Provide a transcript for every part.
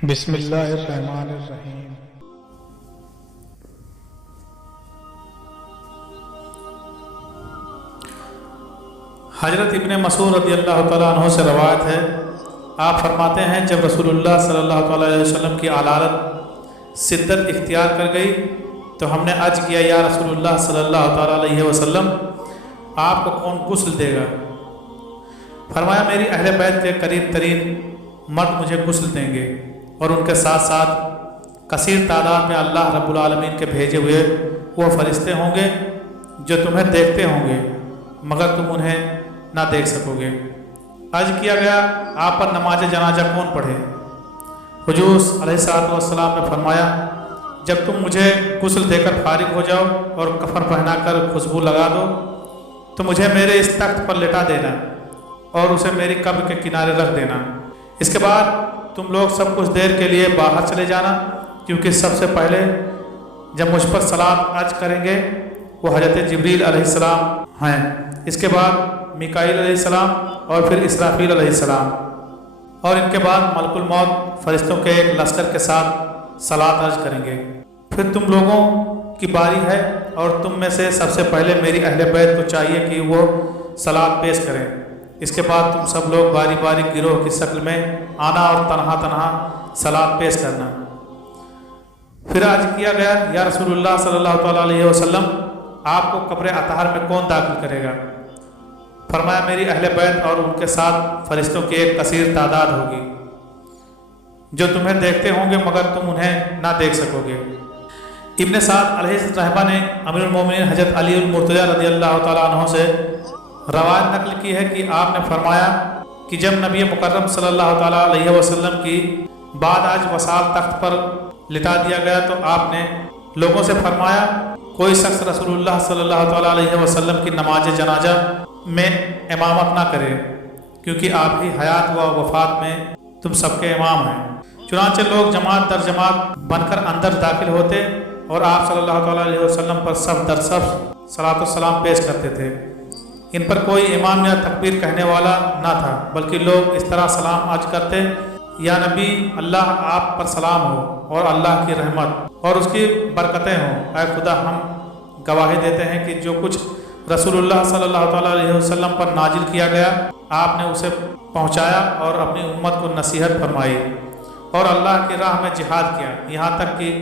بسم اللہ الرحمن الرحیم۔ حضرت ابن مسعود رضی اللہ تعالیٰ عنہ سے روایت ہے، آپ فرماتے ہیں جب رسول اللہ صلی اللہ تعالیٰ علیہ وسلم کی علالت شدت اختیار کر گئی تو ہم نے عرض کیا یا رسول اللہ صلی اللہ تعالیٰ علیہ وسلم آپ کو کون غسل دے گا؟ فرمایا میری اہل بیت کے قریب ترین مرد مجھے غسل دیں گے اور ان کے ساتھ ساتھ کثیر تعداد میں اللہ رب العالمین کے بھیجے ہوئے وہ فرشتے ہوں گے جو تمہیں دیکھتے ہوں گے مگر تم انہیں نہ دیکھ سکو گے۔ عرض کیا گیا آپ پر نماز جنازہ کون پڑھے؟ حضور علیہ الصلوۃ والسلام نے فرمایا جب تم مجھے غسل دے کر فارغ ہو جاؤ اور کفن پہنا کر خوشبو لگا دو تو مجھے میرے اس تخت پر لٹا دینا اور اسے میری قبر کے کنارے رکھ دینا۔ اس کے بعد تم لوگ سب کچھ دیر کے لیے باہر چلے جانا کیونکہ سب سے پہلے جب مجھ پر صلاۃ عرض کریں گے وہ حضرت جبریل علیہ السلام ہیں، اس کے بعد میکائیل علیہ السلام اور پھر اسرافیل علیہ السلام اور ان کے بعد ملک الموت فرشتوں کے ایک لشکر کے ساتھ صلاۃ عرض کریں گے۔ پھر تم لوگوں کی باری ہے اور تم میں سے سب سے پہلے میری اہل بیت کو چاہیے کہ وہ صلاۃ پیش کریں۔ اس کے بعد تم سب لوگ باری باری گروہ کی شکل میں آنا اور تنہا تنہا صلاۃ پیش کرنا۔ پھر عرض کیا گیا یا رسول اللہ صلی اللہ تعالیٰ علیہ وسلم آپ کو قبر اطہار میں کون داخل کرے گا؟ فرمایا میری اہل بیت اور ان کے ساتھ فرشتوں کی ایک کثیر تعداد ہوگی جو تمہیں دیکھتے ہوں گے مگر تم انہیں نہ دیکھ سکو گے۔ ابن سعد علیہ الرحمہ نے امیر المومنین حضرت علی المرتضیٰ رضی اللہ تعالیٰ عنہ سے روایت نقل کی ہے کہ آپ نے فرمایا کہ جب نبی مکرم صلی اللہ تعالیٰ علیہ وسلم کی بعد آج وصال تخت پر لٹا دیا گیا تو آپ نے لوگوں سے فرمایا کوئی شخص رسول اللہ صلی اللہ تعالیٰ علیہ وسلم کی نماز جنازہ میں امامت نہ کرے کیونکہ آپ ہی حیات و وفات میں تم سب کے امام ہیں۔ چنانچہ لوگ جماعت در جماعت بن کر اندر داخل ہوتے اور آپ صلی اللہ تعالیٰ علیہ وسلم پر صف در صف صلاۃ السلام پیش کرتے تھے۔ ان پر کوئی امام یا تکبیر کہنے والا نہ تھا بلکہ لوگ اس طرح سلام عرض کرتے یا نبی اللہ آپ پر سلام ہو اور اللہ کی رحمت اور اس کی برکتیں ہوں۔ اے خدا ہم گواہی دیتے ہیں کہ جو کچھ رسول اللہ صلی اللہ تعالیٰ علیہ وسلم پر نازل کیا گیا آپ نے اسے پہنچایا اور اپنی امت کو نصیحت فرمائی اور اللہ کی راہ میں جہاد کیا یہاں تک کہ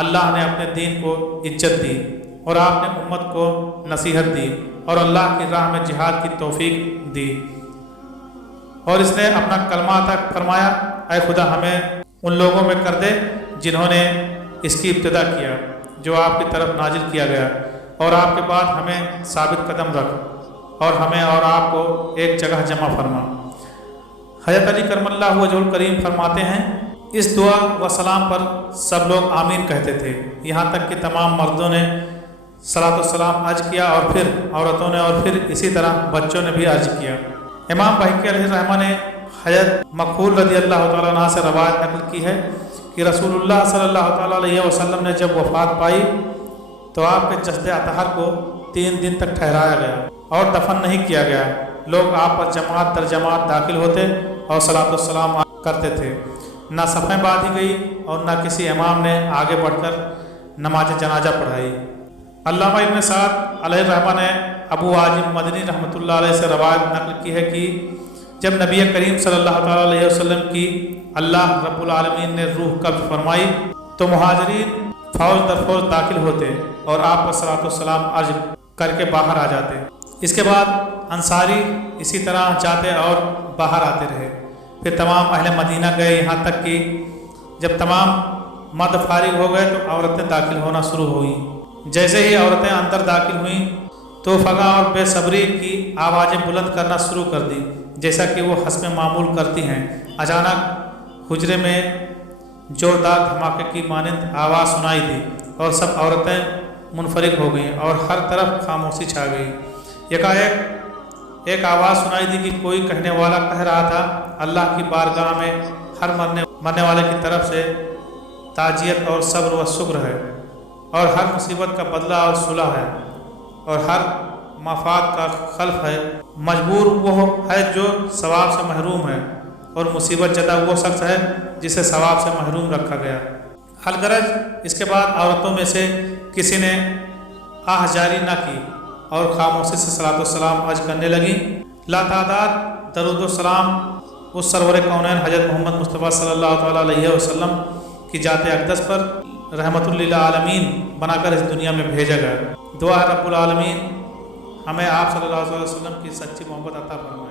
اللہ نے اپنے دین کو عزت دی اور آپ نے امت کو نصیحت دی اور اللہ کی راہ میں جہاد کی توفیق دی اور اس نے اپنا کلمہ عطا فرمایا۔ اے خدا ہمیں ان لوگوں میں کر دے جنہوں نے اس کی ابتدا کیا جو آپ کی طرف نازل کیا گیا اور آپ کے بعد ہمیں ثابت قدم رکھ اور ہمیں اور آپ کو ایک جگہ جمع فرما۔ حضرت علی کرم اللہ وجہ الکریم فرماتے ہیں اس دعا و سلام پر سب لوگ آمین کہتے تھے یہاں تک کہ تمام مردوں نے صلاۃ السلام عرض کیا اور پھر عورتوں نے اور پھر اسی طرح بچوں نے بھی عرض کیا۔ امام بہقی علیہ الرحمہ نے حضرت مقبول رضی اللہ تعالیٰ عنہ سے روایت نقل کی ہے کہ رسول اللہ صلی اللہ تعالیٰ علیہ وسلم نے جب وفات پائی تو آپ کے جسد اطہر کو 3 دن تک ٹھہرایا گیا اور دفن نہیں کیا گیا۔ لوگ آپ پر جماعت در جماعت داخل ہوتے اور صلاۃ السلام کرتے تھے، نہ صفیں باندھی گئی اور نہ کسی امام نے آگے بڑھ کر نماز جنازہ پڑھائی۔ علامہ ابن سعد علیہ الرحمہ نے ابو عاجم مدنی رحمۃ اللہ علیہ سے روایت نقل کی ہے کہ جب نبی کریم صلی اللہ تعالیٰ علیہ وسلم کی اللہ رب العالمین نے روح قبض فرمائی تو مہاجرین فوج در فوج داخل ہوتے اور آپ پر صلاۃ السلام عرض کر کے باہر آ جاتے۔ اس کے بعد انصاری اسی طرح جاتے اور باہر آتے رہے۔ پھر تمام اہل مدینہ گئے یہاں تک کہ جب تمام مرد فارغ ہو گئے تو عورتیں داخل ہونا شروع ہوئیں۔ جیسے ہی عورتیں اندر داخل ہوئیں تو فغاں اور بے صبری کی آوازیں بلند کرنا شروع کر دی جیسا کہ وہ حسب معمول کرتی ہیں۔ اچانک حجرے میں زوردار دھماکے کی مانند آواز سنائی دی اور سب عورتیں منفرد ہو گئیں اور ہر طرف خاموشی چھا گئی۔ یکایک ایک آواز سنائی دی کہ کوئی کہنے والا کہہ رہا تھا اللہ کی بارگاہ میں ہر مرنے والے کی طرف سے تعزیت اور صبر و شکر ہے اور ہر مصیبت کا بدلہ اور صلح ہے اور ہر مفاد کا خلف ہے۔ مجبور وہ ہے جو ثواب سے محروم ہے اور مصیبت زدہ وہ شخص ہے جسے ثواب سے محروم رکھا گیا۔ الغرض اس کے بعد عورتوں میں سے کسی نے آہ جاری نہ کی اور خاموشی سے صلاۃ والسلام عرض کرنے لگی۔ لاتعداد درود و سلام اس سرور کونین حضرت محمد مصطفیٰ صلی اللہ تعالیٰ علیہ وسلم کی ذات اقدس پر رحمت للعالمین بنا کر اس دنیا میں بھیجا گیا۔ دعا رب العالمین ہمیں آپ صلی اللہ علیہ وسلم کی سچی محبت عطا فرمائے۔